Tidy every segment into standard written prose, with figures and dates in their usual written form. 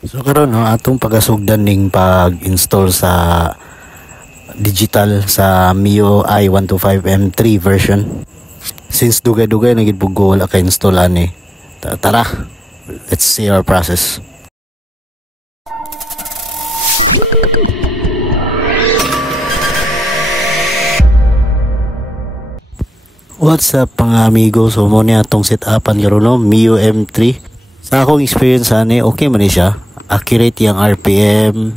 So karon no atong pagasugdan ning pag-install sa digital sa Mio i125 M3 version. Since dugay-dugay na gid pugo wala ka install ani. Tara, let's see our process. What's up mga amigo? So mo ni atong set-upan karon no, Mio M3. Sa akong experience ani, okay man ni siya. Accurate yung RPM,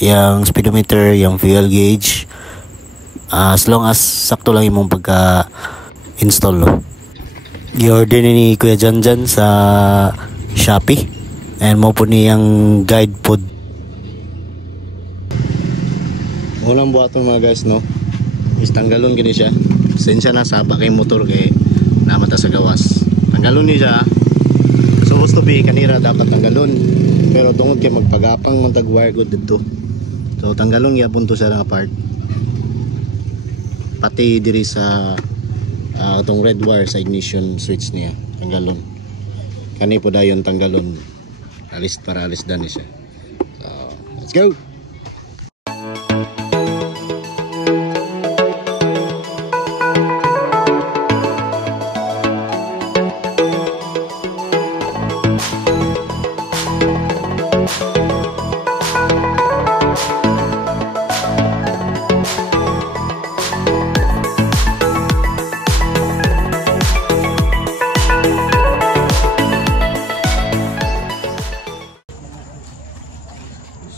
yung speedometer, yung fuel gauge. As long as sakto lang imong pagka-install no. I-order ni Kuya Janjan sa Shopee. And mo po niyang guide pod. Unang buhaton mga guys no. Is tanggalon gini siya. Sensya na saba kay motor kay namata sa gawas. Tanggalon ni siya. Supposed to be kanira dapat tanggalon. Pero tungod kay magpagapang man tag wire good dito. So tanggalon gyapon to sa nga part. Pati diri sa itong red wire sa ignition switch niya. Tanggalon. Kani po dayon tanggalon. Alis para alis dan siya. So let's go.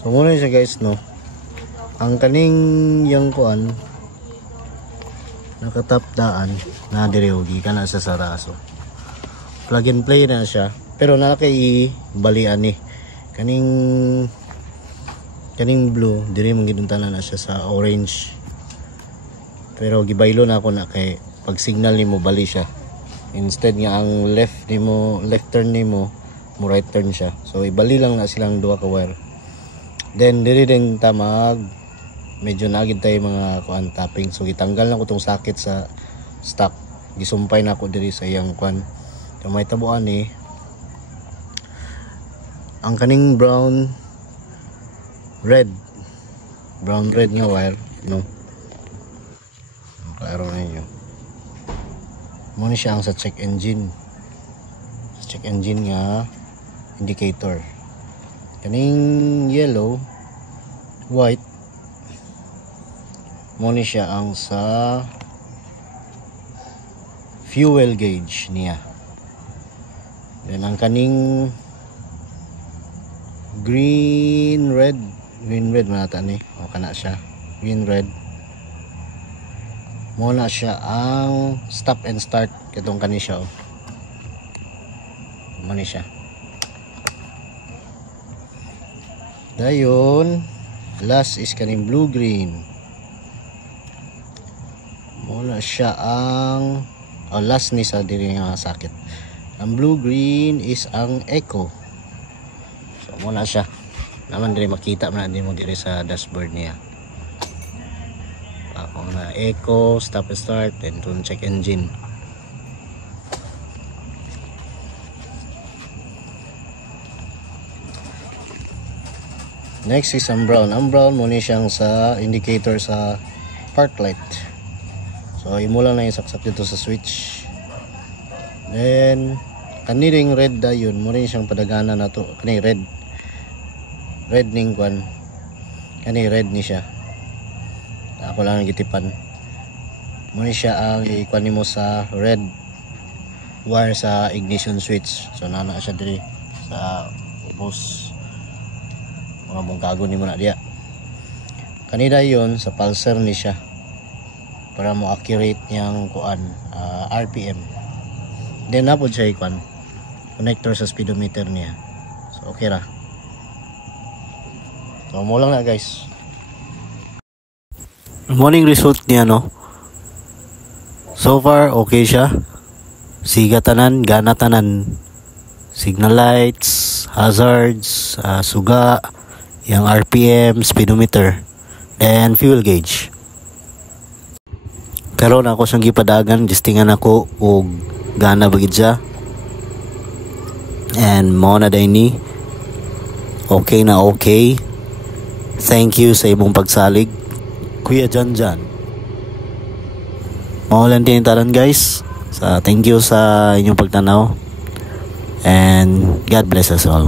So muna siya guys no. Ang kaning yung kuan nakatap daan na direogi kana sa saraso. Plug and play na siya. Pero nakay balian ni kaning blue diri man giduntanan na siya sa orange. Pero gibaylo na ako na kay pag signal nimo bali siya. Instead nga ang left turn nimo mo right turn siya. So ibali lang na silang duha ka wire. Then diri din tamag medyo nagid tay mga kuan tapping. So gitanggal na ko tong sakit sa stock. Gisumpay na ako diri sa iyang kuan. So may tabuan ni ang kaning brown red nga wire no. Klaro ninyo. Mo ni siya ang sa check engine. Check engine nga indicator. Kaning yellow, white, mo ni siya ang sa fuel gauge niya. Then ang kaning green red manata ni. O kana siya, green red. Mo na siya ang stop and start katong kani siya. Mo ni siya. Dayon last is kaning blue green. Muna siya ang last ni sa diri nga sakit. Ang blue green is ang echo. So muna siya. Naman diri makita man din mo diri sa dashboard niya. Ako na echo, stop and start, and tune check engine. Next is ang brown. Ang brown mo ni siyang sa indicator sa park light. So imo lang na isaksak dito sa switch. Then kaniring red dayon mo rin siyang padagana na to. Kani red. Red ning kwan. Kani red ni siya. Ako lang gitipan. Mo ni siya ang ikwan nimo sa red wire sa ignition switch. So nana siya diri sa ubos. Mga bungkago ni mo na diya. Kanina yon sa pulser ni siya para mo accurate niyang kuan RPM. Then napod siya ikuan connector sa speedometer niya. So okay ra. So mo lang na guys. Morning result niya no. So far okay siya. Siga tanan, gana tanan. Signal lights, hazards, suga, yung RPM, speedometer, then fuel gauge. Karon ako sang gipadagan, gistingan ako og gana bagid siya. And mo na day ni Okay na okay. Thank you sa imong pagsalig, Kuya Janjan. Maulan tinitaran guys. Thank you sa inyong pagtanaw. And God bless us all.